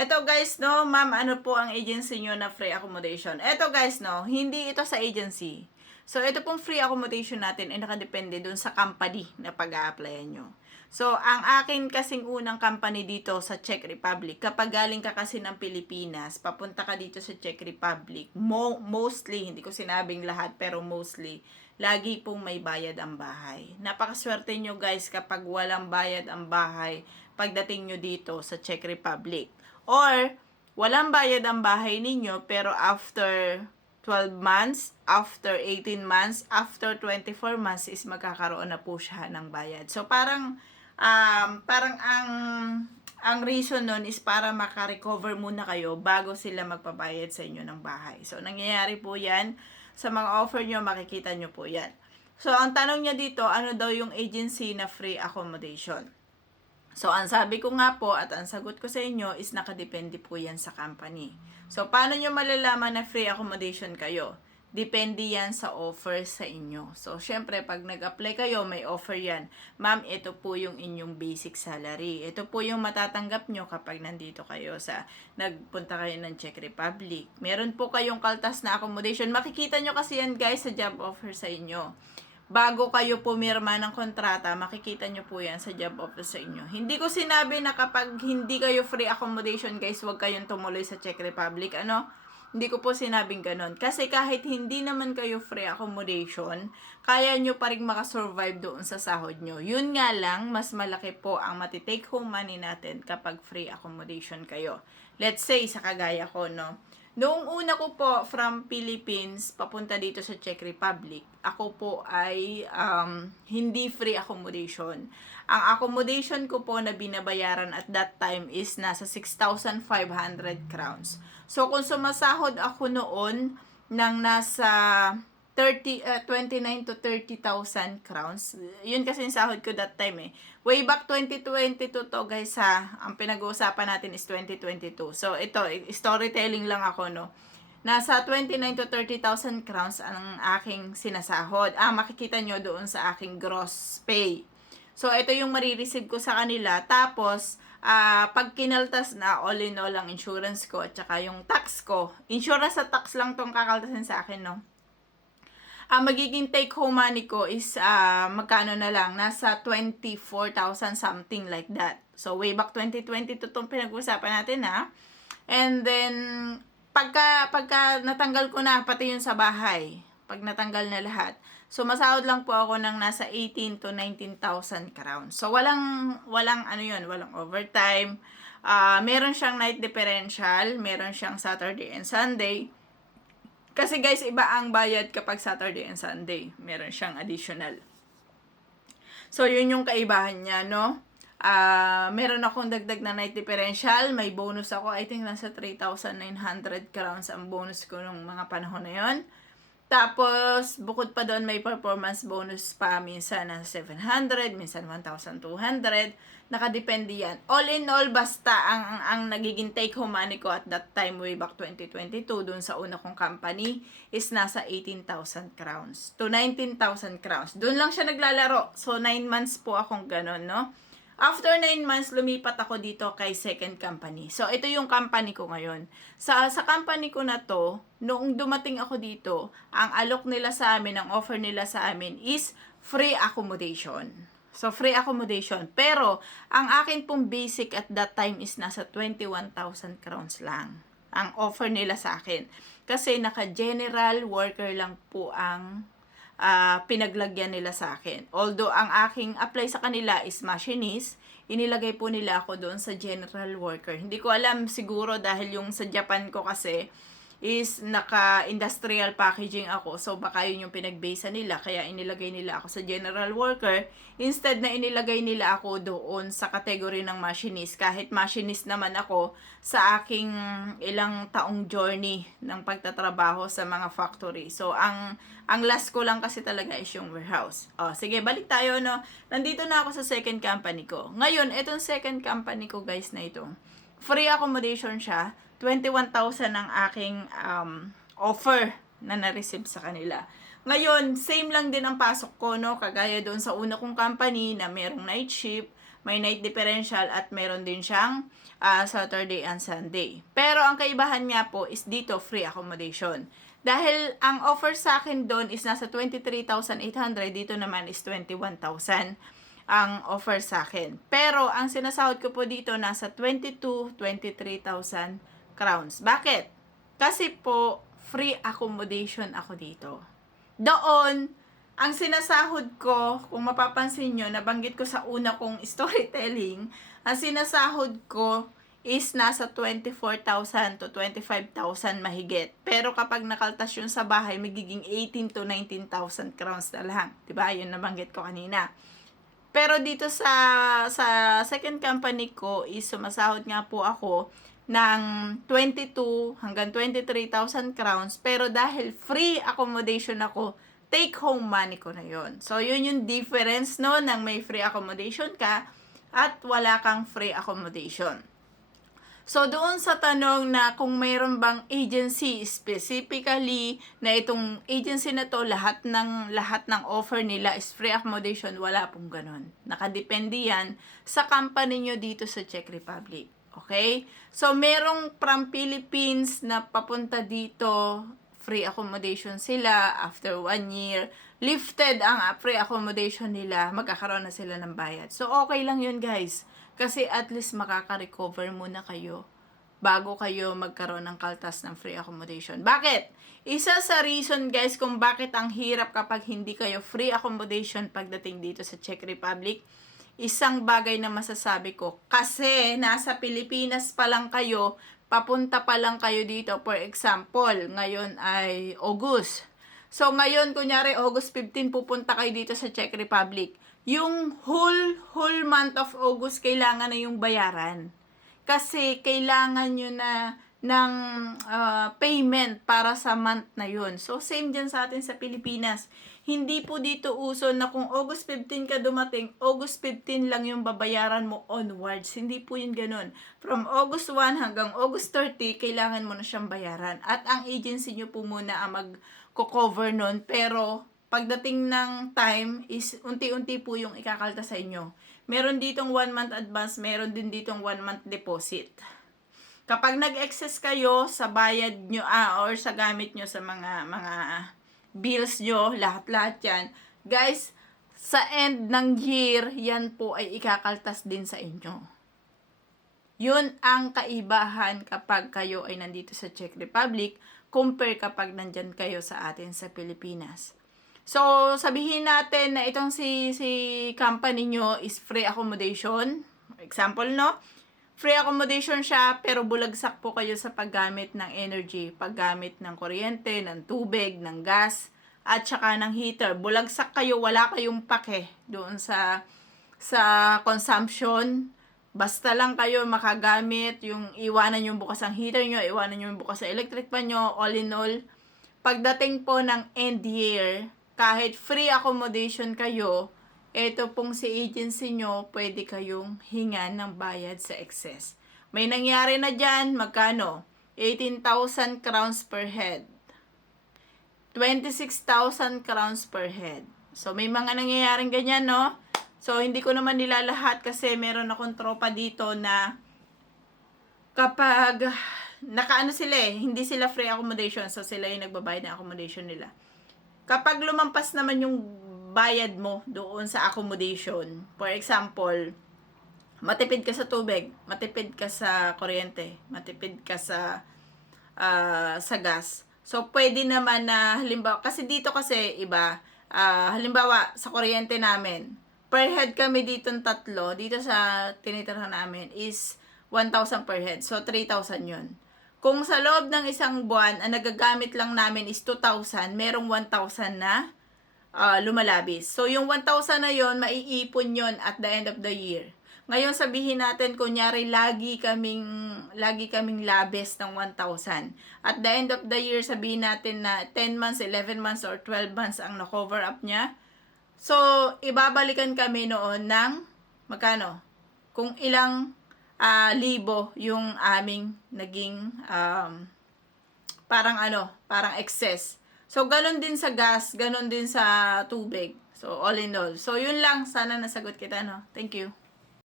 Eto guys, no, ma'am, ano po ang agency nyo na free accommodation? Eto guys, no, hindi ito sa agency. So, ito pong free accommodation natin ay nakadepende dun sa company na pag-a-applyan nyo. So, ang akin kasing unang company dito sa Czech Republic, kapag galing ka kasi ng Pilipinas, papunta ka dito sa Czech Republic, mostly, hindi ko sinabing lahat, pero mostly, lagi pong may bayad ang bahay. Napakaswerte nyo guys kapag walang bayad ang bahay pagdating nyo dito sa Czech Republic. Or, walang bayad ang bahay ninyo, pero after 12 months, after 18 months, after 24 months is magkakaroon na po siya ng bayad. So, parang ang reason nun is para makarecover muna kayo bago sila magpabayad sa inyo ng bahay. So, nangyayari po yan. Sa mga offer nyo, makikita nyo po yan. So, ang tanong niya dito, ano daw yung agency na free accommodation? So, ang sabi ko nga po at ang sagot ko sa inyo is nakadepende po yan sa company. So, paano nyo malalaman na free accommodation kayo? Depende yan sa offer sa inyo. So, syempre, pag nag-apply kayo, may offer yan. Ma'am, ito po yung inyong basic salary. Ito po yung matatanggap nyo kapag nandito kayo nagpunta kayo ng Czech Republic. Meron po kayong kaltas na accommodation. Makikita nyo kasi yan guys sa job offer sa inyo. Bago kayo pumirma ng kontrata, makikita nyo po yan sa job offer sa inyo. Hindi ko sinabi na kapag hindi kayo free accommodation, guys, huwag kayong tumuloy sa Czech Republic. Hindi ko po sinabing ganon. Kasi kahit hindi naman kayo free accommodation, kaya nyo pa rin makasurvive doon sa sahod nyo. Yun nga lang, mas malaki po ang matitake home money natin kapag free accommodation kayo. Let's say, sa kagaya ko, no? Noong una ko po from Philippines papunta dito sa Czech Republic, ako po ay hindi free accommodation. Ang accommodation ko po na binabayaran at that time is nasa 6,500 crowns. So kung sumasahod ako noon ng nasa 29 to 30,000 crowns. Yun kasi yung sahod ko that time eh. Way back 2022 to guys ha. Ang pinag-uusapan natin is 2022. So ito, storytelling lang ako no. Nasa 29 to 30,000 crowns ang aking sinasahod. Makikita nyo doon sa aking gross pay. So ito yung marireceive ko sa kanila. Tapos, pag kinaltas na all in all ang insurance ko at saka yung tax ko. Insurance at tax lang tong kakaltasin sa akin no. Ang magiging take home money ko is magkano na lang, nasa 24,000 something like that. So way back 2022 itong pinag-usapan natin ha. And then pagka natanggal ko na pati yun sa bahay, pag natanggal na lahat, so masahod lang po ako ng nasa 18 to 19,000 crowns. So walang walang overtime. Meron siyang night differential, meron siyang Saturday and Sunday. Kasi guys, iba ang bayad kapag Saturday and Sunday. Meron siyang additional. So, yun yung kaibahan niya, no? Meron akong dagdag na night differential. May bonus ako. I think nasa 3,900 crowns ang bonus ko nung mga panahon na yun. Tapos, bukod pa doon, may performance bonus pa. Minsan na 700, minsan 1,200. Nakadepende yan. All in all, basta ang nagiging take home money ko at that time, way back 2022, doon sa una kong company, is nasa 18,000 crowns to 19,000 crowns. Doon lang siya naglalaro. So, 9 months po akong ganun, no? After 9 months, lumipat ako dito kay second company. So, ito yung company ko ngayon. Sa company ko na to, noong dumating ako dito, ang alok nila sa amin, ang offer nila sa amin is free accommodation. So, free accommodation. Pero, ang akin pong basic at that time is nasa 21,000 crowns lang. Ang offer nila sa akin. Kasi naka-general worker lang po ang pinaglagyan nila sa akin. Although, ang aking apply sa kanila is machinist, inilagay po nila ako doon sa general worker. Hindi ko alam siguro dahil yung sa Japan ko kasi is naka-industrial packaging ako. So, baka yun yung pinag-base nila. Kaya inilagay nila ako sa general worker. Instead na inilagay nila ako doon sa category ng machinist. Kahit machinist naman ako sa aking ilang taong journey ng pagtatrabaho sa mga factory. So, ang last ko lang kasi talaga is yung warehouse. Sige, balik tayo, no? Nandito na ako sa second company ko. Ngayon, itong second company ko, guys, na ito. Free accommodation siya. 21,000 ang aking offer na na-receive sa kanila. Ngayon, same lang din ang pasok ko, no? Kagaya doon sa una kong company na merong night shift, may night differential at meron din siyang Saturday and Sunday. Pero ang kaibahan nga po is dito free accommodation. Dahil ang offer sa akin doon is nasa 23,800, dito naman is 21,000 ang offer sa akin. Pero ang sinasahod ko po dito nasa 23,000 crowns. Bakit? Kasi po free accommodation ako dito. Doon, ang sinasahod ko, kung mapapansin nyo, nabanggit ko sa una kong storytelling, ang sinasahod ko is nasa 24,000 to 25,000 mahigit. Pero kapag nakaltas yun sa bahay, magiging 18 to 19,000 crowns na lang. Diba? Yun nabanggit ko kanina. Pero dito sa second company ko is sumasahod nga po ako ng 22 hanggang 23,000 crowns. Pero dahil free accommodation ako, take home money ko na yon. So, yun yung difference no, ng may free accommodation ka at wala kang free accommodation. So, doon sa tanong na kung mayroon bang agency specifically na itong agency na to, lahat ng offer nila is free accommodation, wala pong ganun. Nakadepende yan sa company nyo dito sa Czech Republic. Okay? So, merong from Philippines na papunta dito, free accommodation sila after 1 year. Lifted ang free accommodation nila, magkakaroon na sila ng bayad. So, okay lang yun guys. Kasi at least makaka-recover muna kayo bago kayo magkaroon ng kaltas ng free accommodation. Bakit? Isa sa reason guys kung bakit ang hirap kapag hindi kayo free accommodation pagdating dito sa Czech Republic, isang bagay na masasabi ko. Kasi nasa Pilipinas pa lang kayo, papunta pa lang kayo dito. For example, ngayon ay August. So ngayon, kunyari August 15, pupunta kayo dito sa Czech Republic. Yung whole month of August, kailangan na yung bayaran. Kasi kailangan nyo na ng payment para sa month na yun. So, same dyan sa atin sa Pilipinas. Hindi po dito uso na kung August 15 ka dumating, August 15 lang yung babayaran mo onwards. Hindi po yun ganun. From August 1 hanggang August 30, kailangan mo na siyang bayaran. At ang agency nyo po muna ang mag-cover nun. Pero, pagdating ng time is unti-unti po yung ikakalta sa inyo. Meron ditong 1 month advance, meron din ditong 1 month deposit. Kapag nag-excess kayo sa bayad nyo or sa gamit nyo sa mga bills nyo, lahat-lahat yan, guys, sa end ng year, yan po ay ikakaltas din sa inyo. Yun ang kaibahan kapag kayo ay nandito sa Czech Republic compare kapag nandyan kayo sa atin sa Pilipinas. So, sabihin natin na itong si company nyo is free accommodation. Example, no? Free accommodation siya, pero bulagsak po kayo sa paggamit ng energy, paggamit ng kuryente, ng tubig, ng gas, at saka ng heater. Bulagsak kayo, wala kayong pake doon sa consumption. Basta lang kayo makagamit, yung iwanan yung bukas ang heater nyo, iwanan yung bukas ang electric pan nyo, all in all. Pagdating po ng end year, kahit free accommodation kayo, ito pong si agency nyo, pwede kayong hingan ng bayad sa excess. May nangyari na dyan, magkano? 18,000 crowns per head. 26,000 crowns per head. So, may mga nangyayaring ganyan, no? So, hindi ko naman nila lahat kasi meron akong tropa dito na kapag nakaano sila hindi sila free accommodation, so sila yung nagbabayad ng accommodation nila. Kapag lumampas naman yung bayad mo doon sa accommodation, for example, matipid ka sa tubig, matipid ka sa kuryente, matipid ka sa gas. So, pwede naman na, halimbawa, kasi dito kasi iba, halimbawa, sa kuryente namin, per head kami dito ng 3, dito sa tinitirhan namin is 1,000 per head. So, 3,000 yun. Kung sa loob ng isang buwan, ang nagagamit lang namin is 2,000, merong 1,000 na lumalabis. So, yung 1,000 na yon maiipon yon at the end of the year. Ngayon, sabihin natin, kunyari, lagi kaming labis ng 1,000. At the end of the year, sabihin natin na 10 months, 11 months, or 12 months ang na-cover up niya. So, ibabalikan kami noon ng, magkano? Kung ilang libo yung aming naging parang excess. So, ganun din sa gas, ganun din sa tubig. So, all in all. So, yun lang. Sana nasagot kita, no? Thank you.